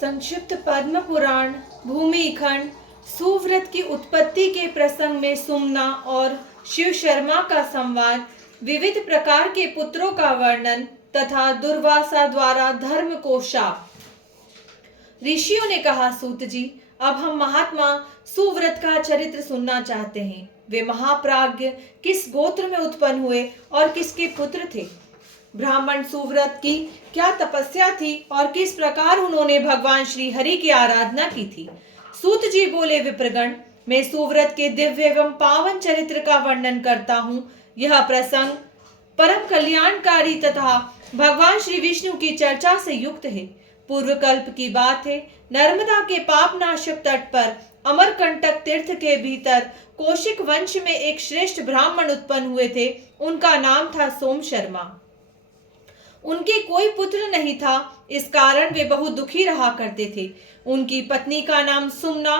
संक्षिप्त पद्म पुराण भूमिखंड सुव्रत की उत्पत्ति के प्रसंग में सुमना और शिव शर्मा का संवाद, विविध प्रकार के पुत्रों का वर्णन तथा दुर्वासा द्वारा धर्म को शाप। ऋषियों ने कहा, सूत जी, अब हम महात्मा सुव्रत का चरित्र सुनना चाहते हैं। वे महाप्राज्ञ किस गोत्र में उत्पन्न हुए और किसके पुत्र थे? ब्राह्मण सुव्रत की क्या तपस्या थी और किस प्रकार उन्होंने भगवान श्री हरि की आराधना की थी? सूत जी बोले, विप्रगण, मैं सुव्रत के दिव्य एवं पावन चरित्र का वर्णन करता हूँ। यह प्रसंग परम कल्याणकारी तथा भगवान श्री विष्णु की चर्चा से युक्त है। पूर्व कल्प की बात है। नर्मदा के पापनाशक तट पर अमरकंटक तीर्थ के भीतर कौशिक वंश में एक श्रेष्ठ ब्राह्मण उत्पन्न हुए थे। उनका नाम था सोम शर्मा। उनके कोई पुत्र नहीं था, इस कारण वे बहुत दुखी रहा करते थे। उनकी पत्नी का नाम सुमना,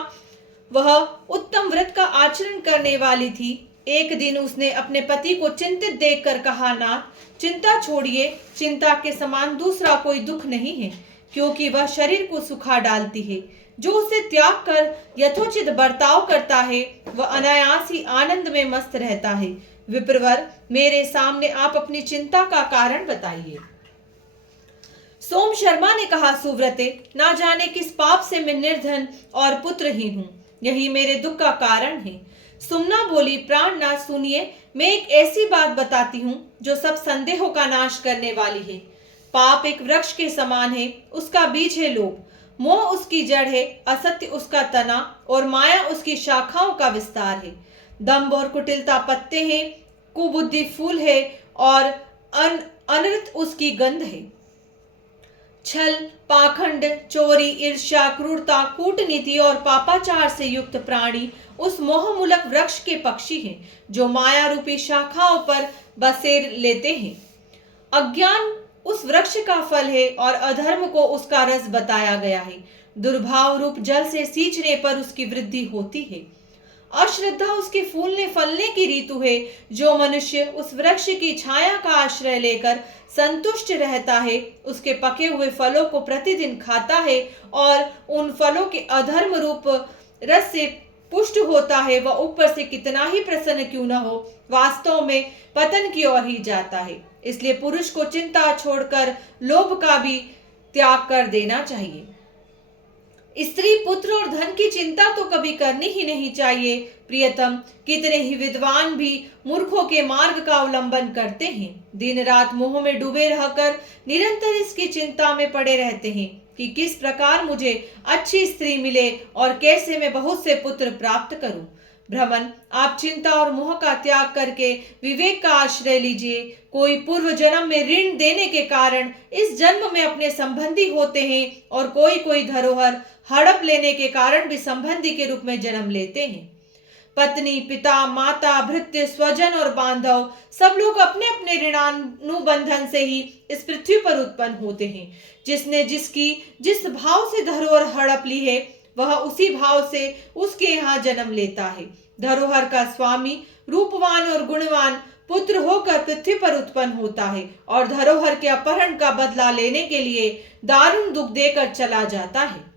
वह उत्तम व्रत का आचरण करने वाली थी। एक दिन उसने अपने पति को चिंतित देखकर कहा, नाथ, चिंता छोड़िए, चिंता के समान दूसरा कोई दुख नहीं है, क्योंकि वह शरीर को सुखा डालती है। जो उसे त्याग कर यथोचित बर्ताव करता है, वह अनायास ही आनंद में मस्त रहता है। विप्रवर, मेरे सामने आप अपनी चिंता का कारण बताइए। सोम शर्मा ने कहा, सुव्रते, ना जाने किस पाप से मैं निर्धन और पुत्रहीन हूँ, यही मेरे दुख का कारण है। सुमना बोली, प्राणनाथ, सुनिए, मैं एक ऐसी बात बताती हूँ जो सब संदेहों का नाश करने वाली है। पाप एक वृक्ष के समान है, उसका बीज है लोभ, मोह उसकी जड़ है, असत्य उसका तना और माया उसकी शाखाओं का विस्तार है। दंभ और कुटिलता पत्ते हैं, कुबुद्धि फूल है और अनृत उसकी गंध है। छल, पाखंड, चोरी, ईर्ष्या, क्रूरता, कूटनीति और पापाचार से युक्त प्राणी उस मोहमूलक वृक्ष के पक्षी हैं, जो माया रूपी शाखाओं पर बसेर लेते हैं। अज्ञान उस वृक्ष का फल है और अधर्म को उसका रस बताया गया है। दुर्भाव रूप जल से सींचने पर उसकी वृद्धि होती है। अश्रद्धा उसके फूलने फलने की ऋतु है। जो मनुष्य उस वृक्ष की छाया का आश्रय लेकर संतुष्ट रहता है, उसके पके हुए फलों को प्रतिदिन खाता है और उन फलों के अधर्म रूप रस से पुष्ट होता है, वह ऊपर से कितना ही प्रसन्न क्यों न हो, वास्तव में पतन की ओर ही जाता है। इसलिए पुरुष को चिंता छोड़कर लोभ का भी त्याग कर देना चाहिए। स्त्री, पुत्र और धन की चिंता तो कभी करनी ही नहीं चाहिए। प्रियतम, कितने ही विद्वान भी मूर्खों के मार्ग का अवलंबन करते हैं। दिन रात मोह में डूबे रहकर निरंतर इसकी चिंता में पड़े रहते हैं कि किस प्रकार मुझे अच्छी स्त्री मिले और कैसे मैं बहुत से पुत्र प्राप्त करूं। भ्रमण, आप चिंता और मोह का त्याग करके विवेक का आश्रय लीजिए। कोई पूर्व जन्म में ऋण देने के कारण इस जन्म में अपने संबंधी होते हैं और कोई कोई धरोहर हड़प लेने के कारण भी संबंधी के रूप में जन्म लेते हैं। पत्नी, पिता, माता, भृत्य, स्वजन और बांधव सब लोग अपने अपने ऋणानुबंधन से ही इस पृथ्वी पर उत्पन्न होते हैं। जिसने जिसकी जिस भाव से धरोहर हड़प ली है, वह उसी भाव से उसके यहाँ जन्म लेता है। धरोहर का स्वामी रूपवान और गुणवान पुत्र होकर पृथ्वी पर उत्पन्न होता है और धरोहर के अपहरण का बदला लेने के लिए दारुण दुख देकर चला जाता है।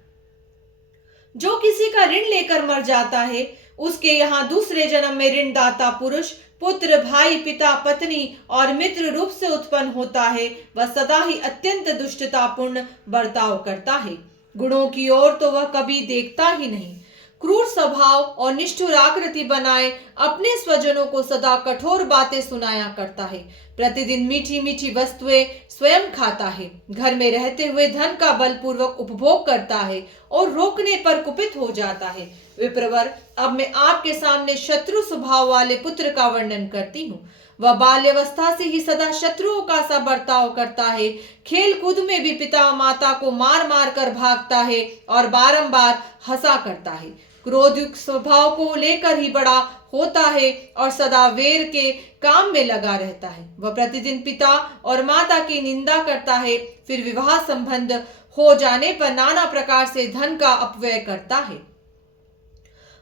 जो किसी का ऋण लेकर मर जाता है, उसके यहाँ दूसरे जन्म में ऋणदाता पुरुष, पुत्र, भाई, पिता, पत्नी और मित्र रूप से उत्पन्न होता है। वह सदा ही अत्यंत दुष्टतापूर्ण बर्ताव करता है। गुणों की ओर तो वह कभी देखता ही नहीं। क्रूर स्वभाव और निष्ठुर आकृति बनाए अपने स्वजनों को सदा कठोर बातें सुनाया करता है। प्रतिदिन मीठी मीठी वस्तुएं स्वयं खाता है। घर में रहते हुए धन का बलपूर्वक उपभोग करता है और रोकने पर कुपित हो जाता है। विप्रवर, अब मैं आपके सामने शत्रु स्वभाव वाले पुत्र का वर्णन करती हूँ। वह बाल्यावस्था से ही सदा शत्रुओं का सा बर्ताव करता है। खेल कूद में भी पिता माता को मार मार कर भागता है और बारंबार हंसा करता है। क्रोधिक स्वभाव को लेकर ही बड़ा होता है और सदा वेर के काम में लगा रहता है। वह प्रतिदिन पिता और माता की निंदा करता है, फिर विवाह संबंध हो जाने पर नाना प्रकार से धन का अपव्यय करता है।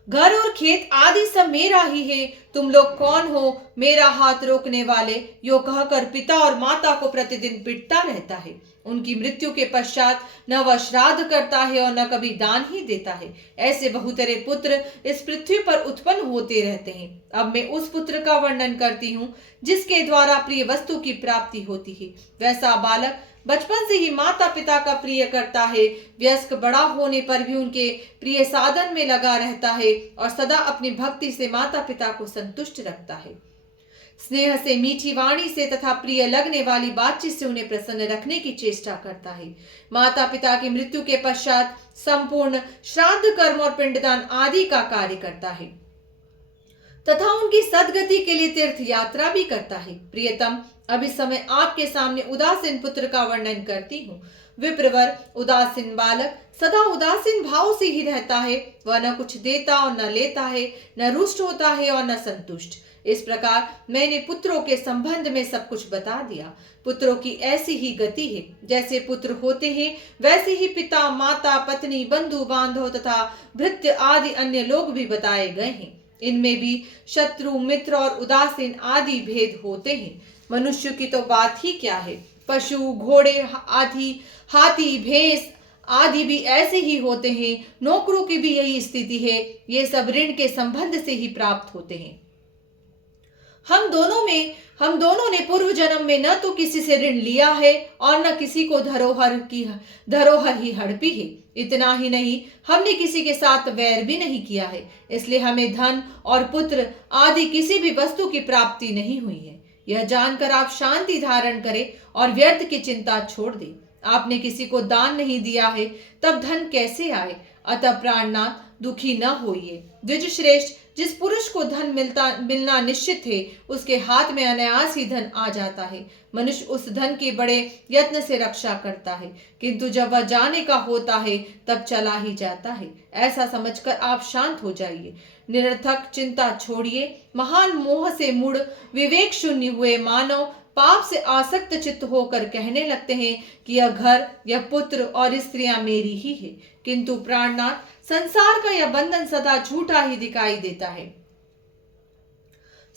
घर और खेत आदि सब मेरा ही है, तुम लोग कौन हो मेरा हाथ रोकने वाले, यो कहकर पिता और माता को प्रतिदिन पीटता रहता है। उनकी मृत्यु के पश्चात न वह श्राद्ध करता है और न कभी दान ही देता है। ऐसे बहुतेरे पुत्र इस पृथ्वी पर उत्पन्न होते रहते हैं। अब मैं उस पुत्र का वर्णन करती हूँ जिसके द्वारा प्रिय वस्तु की प्राप्ति होती है। वैसा बालक बचपन से ही माता पिता का प्रिय करता है, वयस्क बड़ा होने पर भी उनके प्रिय साधन में लगा रहता है और सदा अपनी भक्ति से माता पिता को संतुष्ट रखता है। स्नेह से, मीठी वाणी से तथा प्रिय लगने वाली बातचीत से उन्हें प्रसन्न रखने की चेष्टा करता है। माता पिता की मृत्यु के पश्चात संपूर्ण श्राद्ध कर्म और पिंडदान आदि का कार्य करता है तथा उनकी सदगति के लिए तीर्थ यात्रा भी करता है। प्रियतम, अब इस समय आपके सामने उदासीन पुत्र का वर्णन करती हूँ। विप्रवर, उदासीन बालक सदा उदासीन भाव से ही रहता है। वह न कुछ देता और न लेता है, न रुष्ट होता है और न संतुष्ट। इस प्रकार मैंने पुत्रों के संबंध में सब कुछ बता दिया। पुत्रों की ऐसी ही गति है। जैसे पुत्र होते हैं वैसे ही पिता, माता, पत्नी, बंधु बांधव तथा भृत्य आदि अन्य लोग भी बताए गए हैं। इनमें भी शत्रु, मित्र और उदासीन आदि भेद होते हैं। मनुष्य की तो बात ही क्या है, पशु, घोड़े आदि, हाथी, भैंस आदि भी ऐसे ही होते हैं। नौकरों की भी यही स्थिति है। ये सब ऋण के संबंध से ही प्राप्त होते हैं। हम दोनों ने पूर्व जन्म में न तो किसी से ऋण लिया है और न किसी को धरोहर ही हड़पी है। इतना ही नहीं, हमने किसी के साथ वैर भी नहीं किया है। इसलिए हमें धन और पुत्र आदि किसी भी वस्तु की प्राप्ति नहीं हुई है। यह जानकर आप शांति धारण करें और व्यर्थ की चिंता छोड़ दें। आपने किसी को दान नहीं दिया है, तब धन कैसे आए? अतः प्राणनाथ, दुखी न होइए। द्विज श्रेष्ठ, जिस पुरुष को धन मिलना निश्चित है, उसके हाथ में अनायास ही धन आ जाता है। मनुष्य उस धन की बड़े यत्न से रक्षा करता है, किंतु जब वह जाने का होता है तब चला ही जाता है। ऐसा समझकर आप शांत हो जाइए। निरर्थक चिंता छोड़िए। महान मोह से मूढ़, विवेक शून्य हुए मानव पाप से आसक्त चित्त होकर कहने लगते हैं कि यह घर, यह पुत्र और स्त्रियां मेरी ही है। किंतु प्राणनाथ, संसार का यह बंधन सदा झूठा ही दिखाई देता है।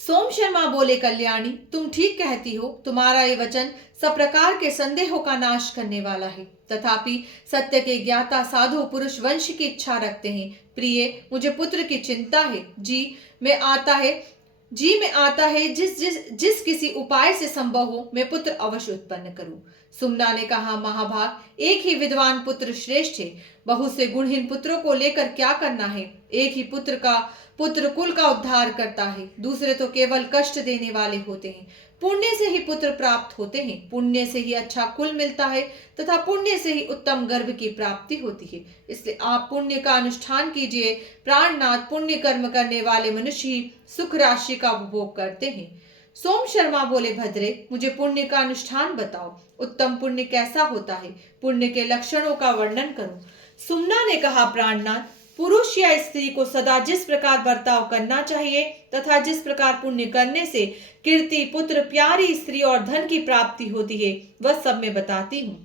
सोम शर्मा बोले, कल्याणी, तुम ठीक कहती हो। तुम्हारा ये वचन सब प्रकार के संदेहों का नाश करने वाला है। तथापि सत्य के ज्ञाता साधु पुरुष वंश की इच्छा रखते हैं। प्रिय, मुझे पुत्र की चिंता है। जी में आता है जिस किसी उपाय से संभव हो, मैं पुत्र अवश्य उत्पन्न करूं। सुमना ने कहा, महाभाग, एक ही विद्वान पुत्र श्रेष्ठ है। बहुत से गुणहीन पुत्रों को लेकर क्या करना है? एक ही पुत्र कुल का उद्धार करता है, दूसरे तो केवल कष्ट देने वाले होते हैं। पुण्य से ही पुत्र प्राप्त होते हैं, पुण्य से ही अच्छा कुल मिलता है तथा पुण्य से ही उत्तम गर्भ की प्राप्ति होती है। इसलिए आप पुण्य का अनुष्ठान कीजिए। प्राणनाथ, पुण्य कर्म करने वाले मनुष्य ही सुख राशि का उपभोग करते हैं। सोम शर्मा बोले, भद्रे, मुझे पुण्य का अनुष्ठान बताओ। उत्तम पुण्य कैसा होता है? पुण्य के लक्षणों का वर्णन करो। सुमना ने कहा, प्राणनाथ, पुरुष या स्त्री को सदा जिस प्रकार बर्ताव करना चाहिए तथा जिस प्रकार पुण्य करने से कीर्ति, पुत्र, प्यारी स्त्री और धन की प्राप्ति होती है, वह सब मैं बताती हूँ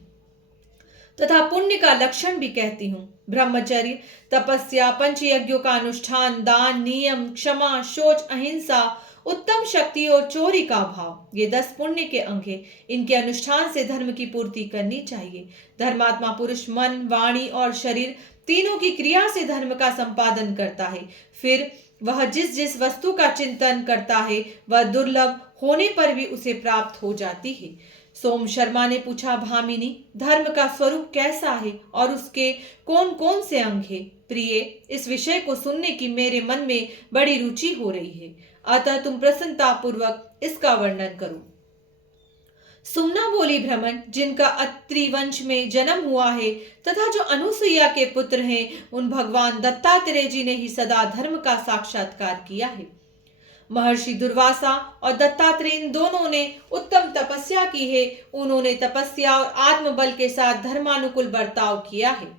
तथा पुण्य का लक्षण भी कहती हूँ। ब्रह्मचर्य, तपस्या, पंचयज्ञों का अनुष्ठान, दान, नियम, क्षमा, शौच, अहिंसा, उत्तम शक्ति और चोरी का भाव, ये 10 पुण्य के अंग हैं। इनके अनुष्ठान से धर्म की पूर्ति करनी चाहिए। धर्मात्मा पुरुष मन, वाणी और शरीर तीनों की क्रिया से धर्म का संपादन करता है। फिर वह जिस वस्तु का चिंतन करता है वह दुर्लभ होने पर भी उसे प्राप्त हो जाती है। सोम शर्मा ने पूछा, भामिनी, धर्म का स्वरूप कैसा है और उसके कौन कौन से अंग हैं? प्रिय, इस विषय को सुनने की मेरे मन में बड़ी रुचि हो रही है, अतः तुम प्रसन्नता पूर्वक इसका वर्णन करो। सुमना बोली, भ्रमण, जिनका अत्रि वंश में जन्म हुआ है तथा जो अनुसुईया के पुत्र हैं, उन भगवान दत्तात्रेय जी ने ही सदा धर्म का साक्षात्कार किया है। महर्षि दुर्वासा और दत्तात्रेय इन दोनों ने उत्तम तपस्या की है। उन्होंने तपस्या और आत्मबल के साथ धर्मानुकूल बर्ताव किया है।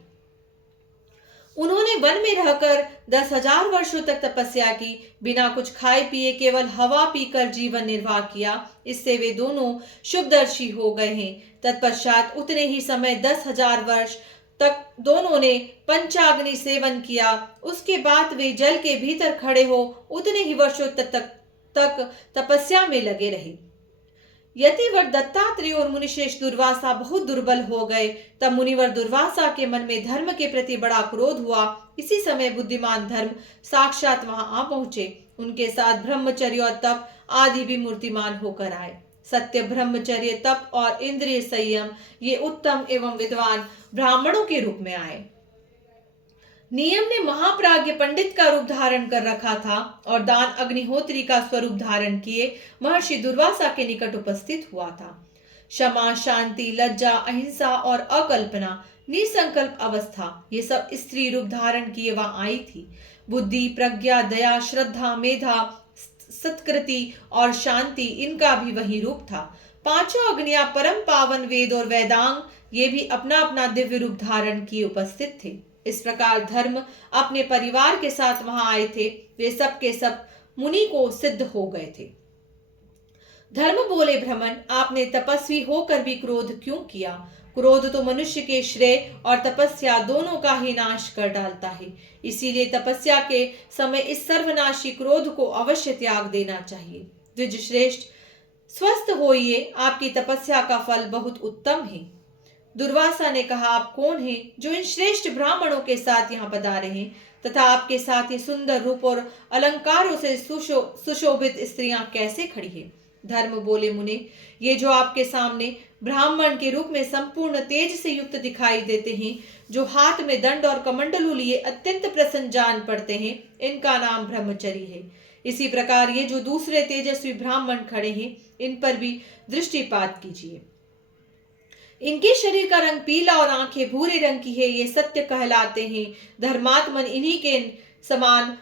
उन्होंने वन में रहकर 10,000 वर्षों तक तपस्या की, बिना कुछ खाए पिए केवल हवा पीकर जीवन निर्वाह किया। इससे वे दोनों शुभदर्शी हो गए हैं। तत्पश्चात उतने ही समय 10,000 वर्ष तक दोनों ने पंचाग्नि सेवन किया। उसके बाद वे जल के भीतर खड़े हो उतने ही वर्षों तक तपस्या में लगे रहे। यतिवर दत्तात्रेय और मुनिश्रेष्ठ दुर्वासा बहुत दुर्बल हो गए। तब मुनिवर दुर्वासा के मन में धर्म के प्रति बड़ा क्रोध हुआ। इसी समय बुद्धिमान धर्म साक्षात वहां आ पहुंचे। उनके साथ ब्रह्मचर्य और तप आदि भी मूर्तिमान होकर आए। सत्य, ब्रह्मचर्य, तप और इंद्रिय संयम ये उत्तम एवं विद्वान ब्राह्मणों के रूप में आए। नियम ने महाप्राज्ञ पंडित का रूप धारण कर रखा था और दान अग्निहोत्री का स्वरूप धारण किए महर्षि दुर्वासा के निकट उपस्थित हुआ था। क्षमा, शांति, लज्जा, अहिंसा और अकल्पना, निसंकल्प अवस्था ये सब स्त्री रूप धारण किए वहां आई थी। बुद्धि, प्रज्ञा, दया, श्रद्धा, मेधा, सत्कृति और शांति इनका भी वही रूप था। पांचों अग्नियां, परम पावन वेद और वेदांग ये भी अपना अपना दिव्य रूप धारण किए उपस्थित थे। इस प्रकार धर्म अपने परिवार के साथ वहां आए थे। वे सब के सब मुनि को सिद्ध हो गए थे। धर्म बोले, भ्रमण, आपने तपस्वी होकर भी क्रोध क्यों किया? क्रोध तो मनुष्य के श्रेय और तपस्या दोनों का ही नाश कर डालता है। इसीलिए तपस्या के समय इस सर्वनाशी क्रोध को अवश्य त्याग देना चाहिए। द्विज श्रेष्ठ, स्वस्थ होइए, आपकी तपस्या का फल बहुत उत्तम है। दुर्वासा ने कहा, आप कौन हैं जो इन श्रेष्ठ ब्राह्मणों के साथ यहाँ पधारे हैं तथा आपके साथ ये सुंदर रूप और अलंकारों से सुशोभित स्त्रियां कैसे खड़ी हैं? धर्म बोले, मुने, ये जो आपके सामने ब्राह्मण के रूप में संपूर्ण तेज से युक्त दिखाई देते हैं, जो हाथ में दंड और कमंडलू लिए अत्यंत प्रसन्न जान पड़ते हैं, इनका नाम ब्रह्मचरी है। इसी प्रकार ये जो दूसरे तेजस्वी ब्राह्मण खड़े हैं, इन पर भी दृष्टिपात कीजिए। इनके शरीर का रंग पीला और आंखें भूरे रंग की है, ये सत्य कहलाते हैं। धर्मात्मन इन्हीं के समान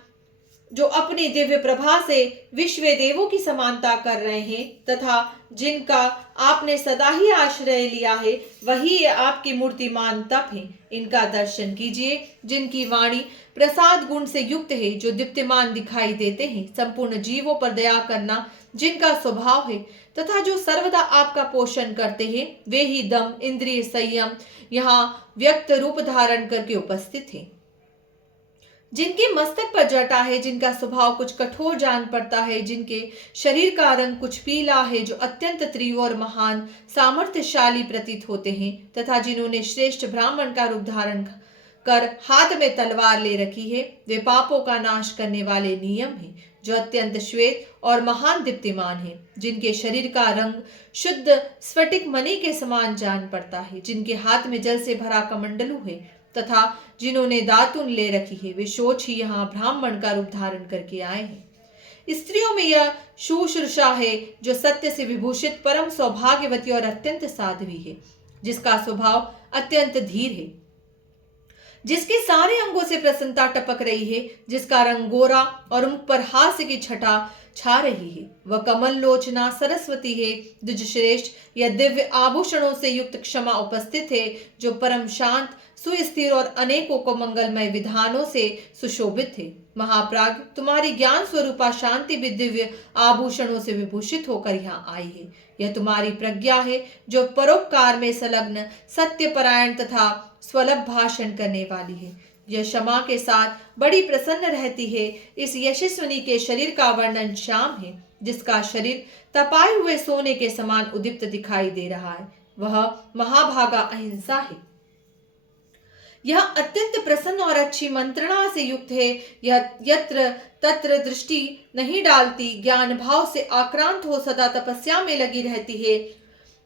जो अपनी दिव्य प्रभा से विश्व देवों की समानता कर रहे हैं तथा जिनका आपने सदा ही आश्रय लिया है, वही आपके मूर्तिमान तप हैं। इनका दर्शन कीजिए, जिनकी वाणी प्रसाद गुण से युक्त है, जो दीप्तिमान दिखाई देते हैं, संपूर्ण जीवों पर दया करना जिनका स्वभाव है तथा जो सर्वदा आपका पोषण करते हैं, वे ही दम, इंद्रिय संयम यहाँ व्यक्त रूप धारण करके उपस्थित हैं। जिनके मस्तक पर जटा है, जिनका स्वभाव कुछ कठोर जान पड़ता है, जिनके शरीर का रंग कुछ पीला है, जो अत्यंत तीव्र और महान सामर्थ्यशाली प्रतीत होते हैं तथा जिन्होंने श्रेष्ठ ब्राह्मण का रूप धारण कर हाथ में तलवार ले रखी है, वे पापों का नाश करने वाले नियम हैं, जो अत्यंत श्वेत और महान दीप्तिमान है, जिनके शरीर का रंग शुद्ध स्फटिक मणि के समान जान पड़ता है, जिनके हाथ में जल से भरा कमंडलू है तथा जिन्होंने दातुन ले रखी है, वे सोच ही यहाँ ब्राह्मण का रूप धारण करके आए हैं। स्त्रियों में यह शुश्रूषा है जो सत्य से विभूषित परम सौभाग्यवती और अत्यंत साध्वी है, जिसका स्वभाव अत्यंत धीर है, जिसके सारे अंगों से प्रसन्नता टपक रही है, जिसका रंग गोरा और मुख पर हास्य की छटा छा रही है। वह कमल लोचना सरस्वती है। द्विज श्रेष्ठ, यह दिव्य आभूषणों से युक्त क्षमा उपस्थित है, जो परम शांत, सुस्थिर और अनेकों को मंगलमय विधानों से सुशोभित है। महाप्राज्ञ, तुम्हारी ज्ञान स्वरूपा शांति भी दिव्य आभूषणों से विभूषित होकर यहाँ आई है। यह तुम्हारी प्रज्ञा है, जो परोपकार में संलग्न, सत्यपरायण तथा स्वलभ भाषण करने वाली है। यह क्षमा के साथ बड़ी प्रसन्न रहती है। इस यशस्विनी के शरीर का वर्णन श्याम है, जिसका शरीर तपाए हुए सोने के समान उदीप्त दिखाई दे रहा है। वह महाभागा अहिंसा है। यह अत्यंत प्रसन्न और अच्छी मंत्रणा से युक्त है। यह यत्र तत्र दृष्टि नहीं डालती, ज्ञान भाव से आक्रांत हो सदा तपस्या में लगी रहती है।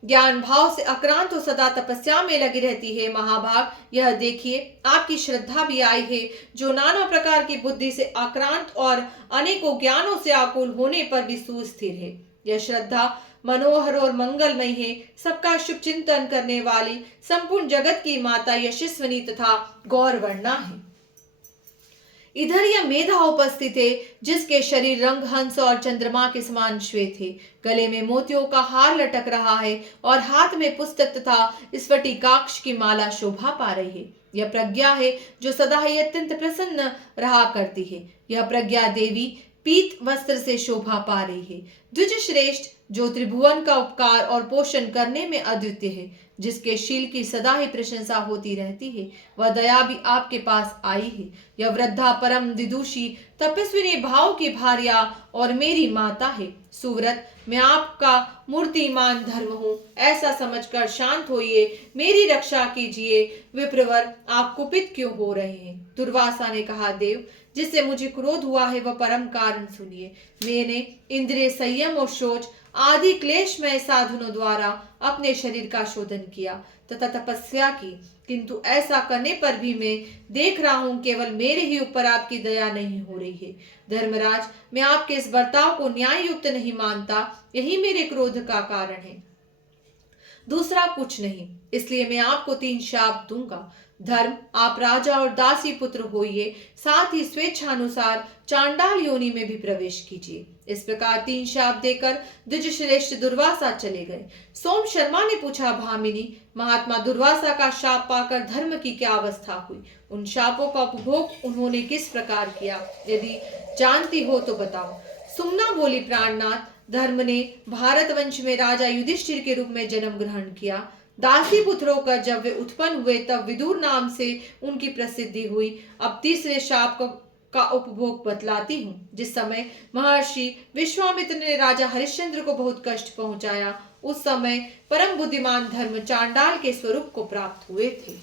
ज्ञान भाव से आक्रांत हो सदा तपस्या में लगी रहती है। महाभाग, यह देखिए, आपकी श्रद्धा भी आई है, जो नाना प्रकार की बुद्धि से आक्रांत और अनेकों ज्ञानों से आकुल होने पर भी सुस्थिर है। यह श्रद्धा मनोहर और मंगलमय है, सबका शुभ चिंतन करने वाली, संपूर्ण जगत की माता यशस्विनी तथा गौरवर्णा है। इधर यह मेधा उपस्थित है, जिसके शरीर रंग हंस और चंद्रमा के समान श्वेत है। गले में मोतियों का हार लटक रहा है और हाथ में पुस्तक तथा स्फटिकाक्ष की माला शोभा पा रही है। यह प्रज्ञा है, जो सदा ही अत्यंत प्रसन्न रहा करती है। यह प्रज्ञा देवी पीत वस्त्र से शोभा पा रही है। द्विज श्रेष्ठ, जो त्रिभुवन का उपकार और पोषण करने में अद्वितीय है, जिसके शील की सदा ही प्रशंसा होती रहती है, वह दया भी आपके पास आई है। यह वृद्धा परम विदुषी तपस्विनी भाव की भार्या और मेरी माता है। सुव्रत, मैं आपका मूर्तिमान धर्म हूँ, ऐसा समझकर शांत होइए, मेरी रक्षा कीजिए। विप्रवर, आप कुपित क्यों हो रहे हैं? दुर्वासा ने कहा, देव, जिससे मुझे क्रोध हुआ है वह परम कारण सुनिए। मैंने इंद्रिय संयम और शौच आदि क्लेशमय साधनों द्वारा अपने शरीर का शोधन किया तथा तपस्या की, किंतु ऐसा करने पर भी मैं देख रहा हूं केवल मेरे ही ऊपर आपकी दया नहीं हो रही है। धर्मराज, मैं आपके इस बर्ताव को न्याय युक्त नहीं मानता, यही मेरे क्रोध का कारण है, दूसरा कुछ नहीं। इसलिए मैं आपको 3 शाप दूंगा। धर्म, आप राजा और दासी पुत्र होइए, साथ ही स्वेच्छानुसार चांडाल योनि में भी प्रवेश कीजिए। इस प्रकार 3 शाप देकर द्विज श्रेष्ठ दुर्वासा चले गए। सोम शर्मा ने पूछा, भामिनी, महात्मा दुर्वासा का शाप पाकर धर्म की क्या अवस्था हुई? उन शापों का उपभोग उन्होंने किस प्रकार किया? यदि जानती हो तो बताओ। सुमना बोली, प्राणनाथ, धर्म ने भारत वंश में राजा युधिष्ठिर के रूप में जन्म ग्रहण किया। दासी पुत्र होकर जब वे उत्पन्न हुए तब विदुर नाम से उनकी प्रसिद्धि हुई। अब तीसरे शाप का उपभोग बतलाती हूँ। जिस समय महर्षि विश्वामित्र ने राजा हरिश्चंद्र को बहुत कष्ट पहुंचाया, उस समय परम बुद्धिमान धर्म चांडाल के स्वरूप को प्राप्त हुए थे।